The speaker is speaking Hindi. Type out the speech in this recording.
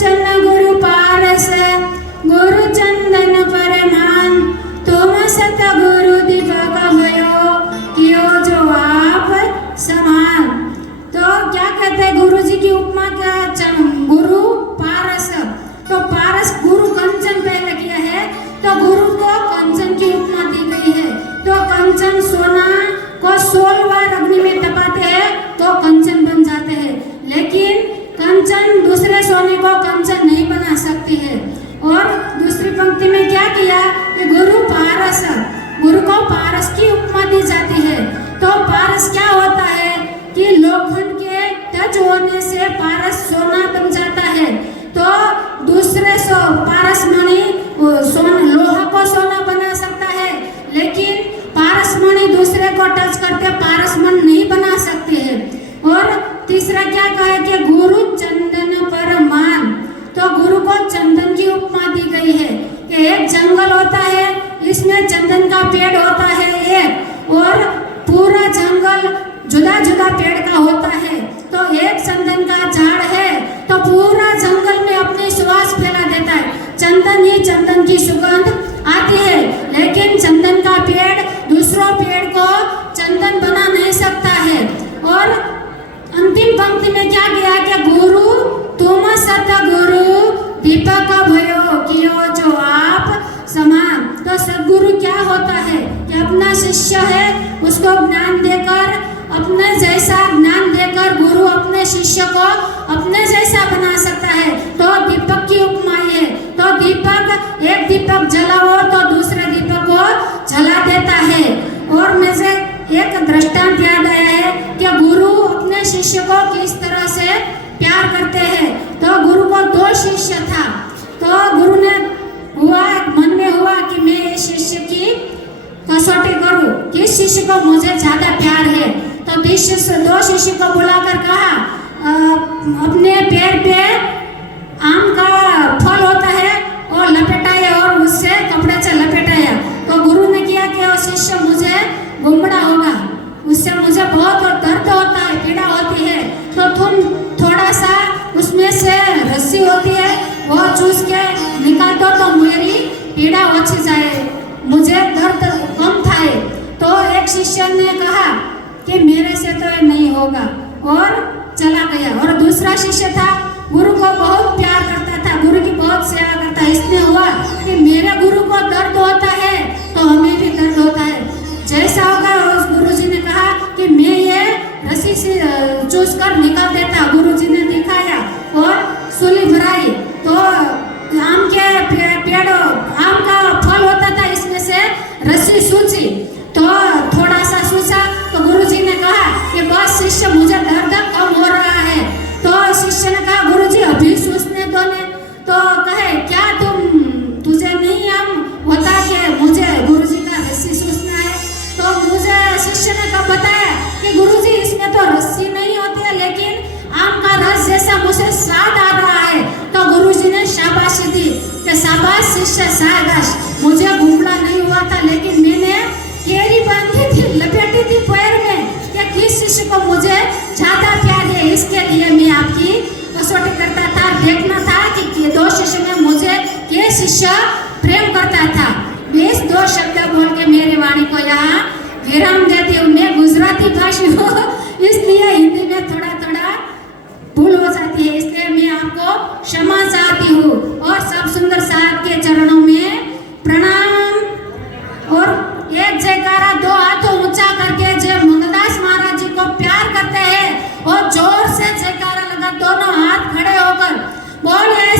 कंचन गुरु पारस, गुरु चंदन परमान, तुम सतगुरु दीपक भयो, कियो जो आप समान। तो क्या कहते हैं गुरु जी की उपमा का, गुरु पारस, तो पारस गुरु कंचन पहले किया है, तो गुरु को कंचन की उपमा दी गई है। तो कंचन सोना को 16 बार अग्नि में तपाते हैं तो कंचन बन जाते हैं, लेकिन कंचन दूसरे सोने को कंचन नहीं बना सकती है। और दूसरी पंक्ति में क्या किया कि गुरु पारस, गुरु को पारस की उपमा दी जाती है। तो पारस क्या होता है कि लोखंड के टच होने से पारस सोना बन जाता है। तो दूसरे पारस मणि लोहा को सोना बना सकता है, लेकिन पारस मणि दूसरे को टच करके पारस मणि नहीं बना सकती है। और तीसरा क्या कहा कि गुरु चंदन पर मान, तो गुरु को चंदन की उपमा दी गई है कि एक जंगल होता है, इसमें चंदन का पेड़ होता है एक, और पूरा जंगल जुदा जुदा पेड़ का होता है। तो एक चंदन का झाड़ है तो पूरा जंगल में अपनी सुवास फैला देता है, चंदन ही चंदन की सुगंध आती है, लेकिन चंदन का पेड़ दूसरों पेड़ को चंदन बना नहीं सकता है। और अंतिम पंक्ति में क्या किया कि गुरु तुम सतगुरु दीपक भयो, कियो जो आप समान। तो सदगुरु क्या होता है कि अपना शिष्य है उसको ज्ञान देकर, अपने जैसा ज्ञान देकर गुरु अपने शिष्य को अपने जैसा बना सकता है। तो दीपक की उपमा है, तो दीपक, एक दीपक जलाओ तो दूसरे दीपक को जला देता है। और मुझे एक दृष्टांत याद आया है कि गुरु अपने शिष्य को किस तरह से प्यार करते हैं। तो गुरु को 2 शिष्य था, तो गुरु ने मन में हुआ कि मैं इस शिष्य की कसौटी करूं, किस शिष्य को मुझे ज्यादा प्यार है। तो 2 शिष्य को बुलाकर कहा, अपने पैर पे आम का फल होता है और लपेटाया और उससे कपड़े से लपेटाया। तो गुरु ने किया कि वो शिष्य मुझे गुमड़ा होगा, उससे मुझे बहुत दर्द होता है, पीड़ा होती है, तो तुम थोड़ा सा उसमें से रस्सी होती है वो चूस के निकाल दो तो मेरी पीड़ा अच्छी जाए, मुझे दर्द कम थाए। तो एक शिष्य ने कहा कि मेरे से तो ये नहीं होगा और चला गया। और दूसरा शिष्य था, गुरु को बहुत प्यार करता था, गुरु की बहुत सेवा करता है, इसने हुआ कि मेरे गुरु को दर्द होता है तो हमें भी दर्द होता है, जैसा होगा। उस गुरु जी ने कहा कि मैं ये रस्सी से चूस कर निकाल देता। गुरु जी ने दिखाया और सूली भराई, तो आम के पेड़, आम का फल होता था, इसमें से रस्सी सूची, तो थोड़ा सा सूचा। तो गुरु जी ने कहा कि बस शिष्य मुझे दर्द कम हो रहा है। तो शिष्य ने कहा गुरु जी अभी सूचने दो ने। तो कहे क्या तुझे नहीं हम होता कि मुझे गुरु जी का रस्सी सूचना है। तो मुझे शिष्य ने कब बताया कि गुरु जी इसमें तो रस्सी नहीं होती है, लेकिन आम का रस जैसा मुझे स्वाद आ रहा है। तो गुरु जी ने शाबाशी दी कि शाबाश शिष्य शाबाश, मुझे गुमड़ा नहीं हुआ था, लेकिन मैंने केरी बांधी थी, लपेटी थी पैर में कि किस शिष्य को मुझे ज्यादा प्यार है, इसके लिए मैं आपकी कसौटी करता था, देखना था कि 2 शिष्य में मुझे ये शिष्य प्रेम करता था। 2 शब्द बोल के मेरी वाणी को यहाँ विराम देती हूँ। मैं गुजराती भाषी हूँ, इसलिए हिंदी में थोड़ा थोड़ा भूल हो जाती है, इसलिए मैं आपको क्षमा चाहती हूँ। और सब सुंदर साहब के चरणों में प्रणाम। और एक जयकारा 2 हाथों ऊंचा करके जय मंगलदास महाराज जी को प्यार करते हैं और जोर से जयकारा लगा, दोनों हाथ खड़े होकर बोलिए